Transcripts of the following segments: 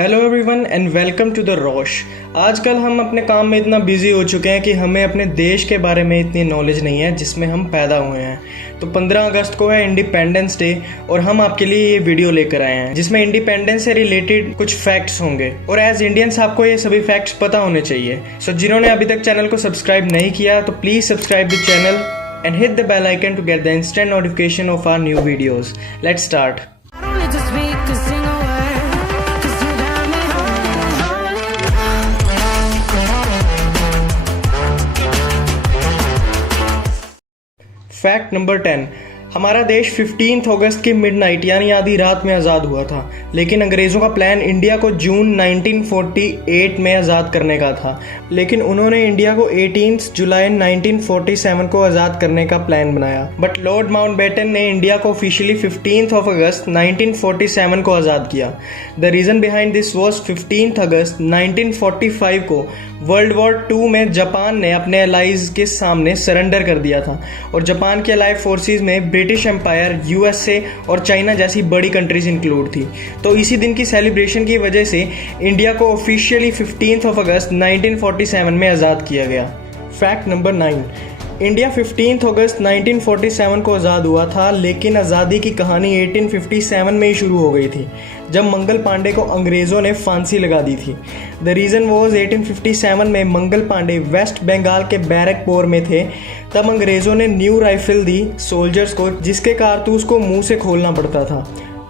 Hello everyone and welcome to the Rosh. आजकल हम अपने काम में इतना बिजी हो चुके हैं कि हमें अपने देश के बारे में इतनी नॉलेज नहीं है जिसमें हम पैदा हुए हैं। तो 15 अगस्त को है इंडिपेंडेंस डे और हम आपके लिए ये वीडियो लेकर आए हैं जिसमें इंडिपेंडेंस से रिलेटेड कुछ फैक्ट्स होंगे और एज इंडियंस आपको ये सभी फैक्ट्स पता होने चाहिए। सो जिन्होंने अभी तक चैनल को सब्सक्राइब नहीं किया तो please subscribe the channel and hit the bell icon to get the instant notification of our new videos. Let's start. Fact number 10। हमारा देश 15 अगस्त की मिडनाइट यानी आधी रात में आज़ाद हुआ था, लेकिन अंग्रेज़ों का प्लान इंडिया को जून 1948 में आज़ाद करने का था, लेकिन उन्होंने इंडिया को 18 जुलाई 1947 को आज़ाद करने का प्लान बनाया। बट लॉर्ड माउंटबेटन ने इंडिया को ऑफिशियली 15 अगस्त 1947 को आज़ाद किया। The reason behind this was 15 अगस्त 1945 को वर्ल्ड वॉर 2 में जापान ने अपने एलाइज के सामने सरेंडर कर दिया था और जापान के अलाइव फोर्सेस में ब्रिटिश एम्पायर, यूएसए और चाइना जैसी बड़ी कंट्रीज इंक्लूड थी। तो इसी दिन की सेलिब्रेशन की वजह से इंडिया को ऑफिशियली 15 अगस्त 1947 में आज़ाद किया गया। Fact number 9। इंडिया 15 अगस्त 1947 को आज़ाद हुआ था, लेकिन आज़ादी की कहानी 1857 में ही शुरू हो गई थी जब मंगल पांडे को अंग्रेज़ों ने फांसी लगा दी थी। द रीज़न वॉज 1857 में मंगल पांडे वेस्ट बंगाल के बैरकपुर में थे। तब अंग्रेज़ों ने न्यू राइफल दी सोल्जर्स को जिसके कारतूस को मुंह से खोलना पड़ता था।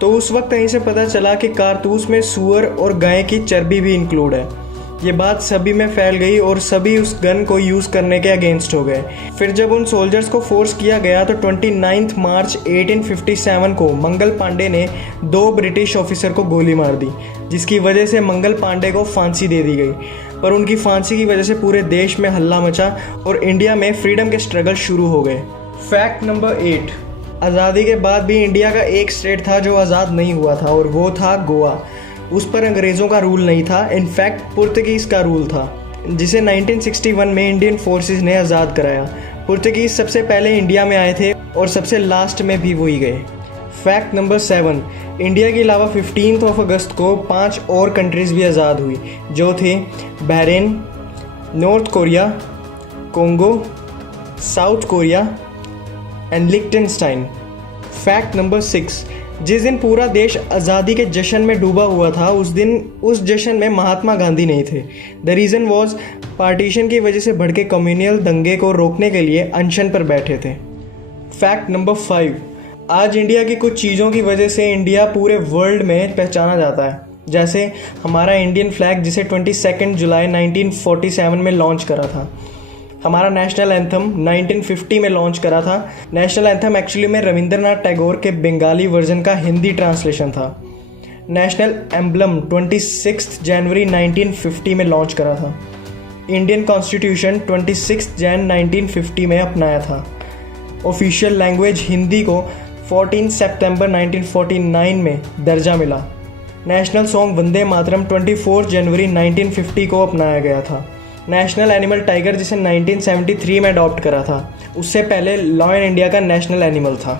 तो उस वक्त कहीं से पता चला कि कारतूस में सूअर और गाय की चर्बी भी इंक्लूड है। ये बात सभी में फैल गई और सभी उस गन को यूज़ करने के अगेंस्ट हो गए। फिर जब उन सोल्जर्स को फोर्स किया गया तो 29 मार्च 1857 को मंगल पांडे ने 2 ब्रिटिश ऑफिसर को गोली मार दी, जिसकी वजह से मंगल पांडे को फांसी दे दी गई। पर उनकी फांसी की वजह से पूरे देश में हल्ला मचा और इंडिया में फ्रीडम के स्ट्रगल शुरू हो गए। Fact number 8। आज़ादी के बाद भी इंडिया का एक स्टेट था जो आज़ाद नहीं हुआ था और वो था गोवा। उस पर अंग्रेज़ों का रूल नहीं था, इनफैक्ट पुर्तगीज़ का रूल था, जिसे 1961 में इंडियन फोर्सेस ने आज़ाद कराया। पुर्तगीज़ सबसे पहले इंडिया में आए थे और सबसे लास्ट में भी वही गए। Fact number 7। इंडिया के अलावा 15 अगस्त को 5 और कंट्रीज़ भी आज़ाद हुई जो थे Bahrain, North Korea, Congo, South Korea and Liechtenstein. Fact number 6। जिस दिन पूरा देश आज़ादी के जश्न में डूबा हुआ था उस जश्न में महात्मा गांधी नहीं थे। द रीज़न वॉज पार्टीशन की वजह से भड़के कम्युनल दंगे को रोकने के लिए अनशन पर बैठे थे। Fact number 5। आज इंडिया की कुछ चीज़ों की वजह से इंडिया पूरे वर्ल्ड में पहचाना जाता है, जैसे हमारा इंडियन फ्लैग जिसे 22 जुलाई 1947 में लॉन्च करा था। हमारा नेशनल एंथम 1950 में लॉन्च करा था। नेशनल एंथम एक्चुअली में रविंद्रनाथ टैगोर के बंगाली वर्जन का हिंदी ट्रांसलेशन था। नेशनल एम्बलम 26 जनवरी 1950 में लॉन्च करा था। इंडियन कॉन्स्टिट्यूशन 26 जन 1950 में अपनाया था। ऑफिशियल लैंग्वेज हिंदी को 14 सितंबर 1949 में दर्जा मिला। नेशनल सॉन्ग वंदे मातरम 24 जनवरी 1950 को अपनाया गया था। नेशनल एनिमल टाइगर जिसे 1973 में अडॉप्ट करा था, उससे पहले लॉयन इंडिया का नेशनल एनिमल था।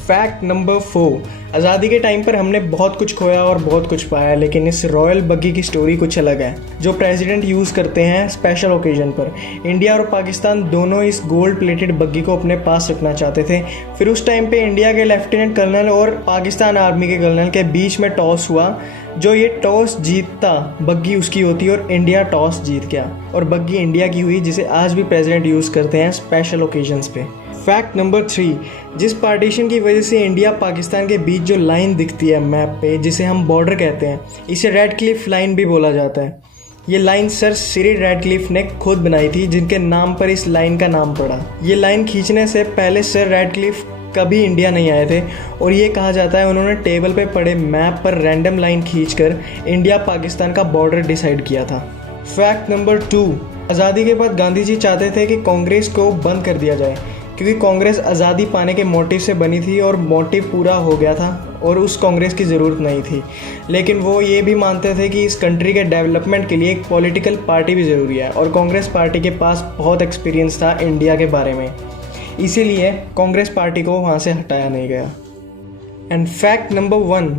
Fact number 4। आज़ादी के टाइम पर हमने बहुत कुछ खोया और बहुत कुछ पाया, लेकिन इस रॉयल बग्गी की स्टोरी कुछ अलग है जो प्रेसिडेंट यूज़ करते हैं स्पेशल ओकेजन पर। इंडिया और पाकिस्तान दोनों इस गोल्ड प्लेटेड बग्गी को अपने पास रखना चाहते थे। फिर उस टाइम पे इंडिया के लेफ्टिनेंट कर्नल और पाकिस्तान आर्मी के कर्नल के बीच में टॉस हुआ। जो ये टॉस जीतता बग्गी उसकी होती और इंडिया टॉस जीत गया और बग्गी इंडिया की हुई, जिसे आज भी प्रेसिडेंट यूज़ करते हैं स्पेशल ओकेजन्स पे। Fact number 3। जिस पार्टीशन की वजह से इंडिया पाकिस्तान के बीच जो लाइन दिखती है मैप पे, जिसे हम बॉर्डर कहते हैं, इसे रेड क्लिफ लाइन भी बोला जाता है। ये लाइन सर सिरिल रैडक्लिफ ने खुद बनाई थी, जिनके नाम पर इस लाइन का नाम पड़ा। ये लाइन खींचने से पहले सर रैडक्लिफ कभी इंडिया नहीं आए थे और ये कहा जाता है उन्होंने टेबल पे पड़े मैप पर रैंडम लाइन खींचकर इंडिया पाकिस्तान का बॉर्डर डिसाइड किया था। Fact number 2। आज़ादी के बाद गांधी जी चाहते थे कि कांग्रेस को बंद कर दिया जाए, क्योंकि कांग्रेस आज़ादी पाने के मोटिव से बनी थी और मोटिव पूरा हो गया था और उस कांग्रेस की ज़रूरत नहीं थी। लेकिन वो ये भी मानते थे कि इस कंट्री के डेवलपमेंट के लिए एक पॉलिटिकल पार्टी भी ज़रूरी है और कांग्रेस पार्टी के पास बहुत एक्सपीरियंस था इंडिया के बारे में, इसीलिए कांग्रेस पार्टी को वहाँ से हटाया नहीं गया। And fact number 1।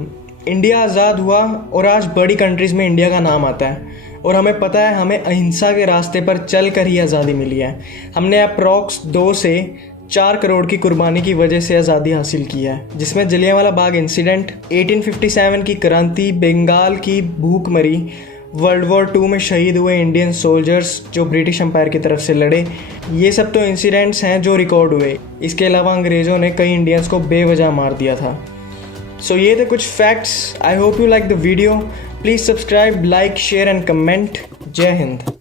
इंडिया आज़ाद हुआ और आज बड़ी कंट्रीज़ में इंडिया का नाम आता है और हमें पता है हमें अहिंसा के रास्ते पर चल कर ही आज़ादी मिली है। हमने अप्रॉक्स 2 से 4 करोड़ की कुर्बानी की वजह से आज़ादी हासिल की है, जिसमें जलियांवाला बाग इंसिडेंट, 1857 की क्रांति, बंगाल की भूखमरी, वर्ल्ड वॉर 2 में शहीद हुए इंडियन सोल्जर्स जो ब्रिटिश एम्पायर की तरफ से लड़े, ये सब तो इंसिडेंट्स हैं जो रिकॉर्ड हुए। इसके अलावा अंग्रेज़ों ने कई इंडियंस को बेवजह मार दिया था। सो ये थे कुछ facts. I hope you like the video. Please subscribe, like, share and comment. जय हिंद।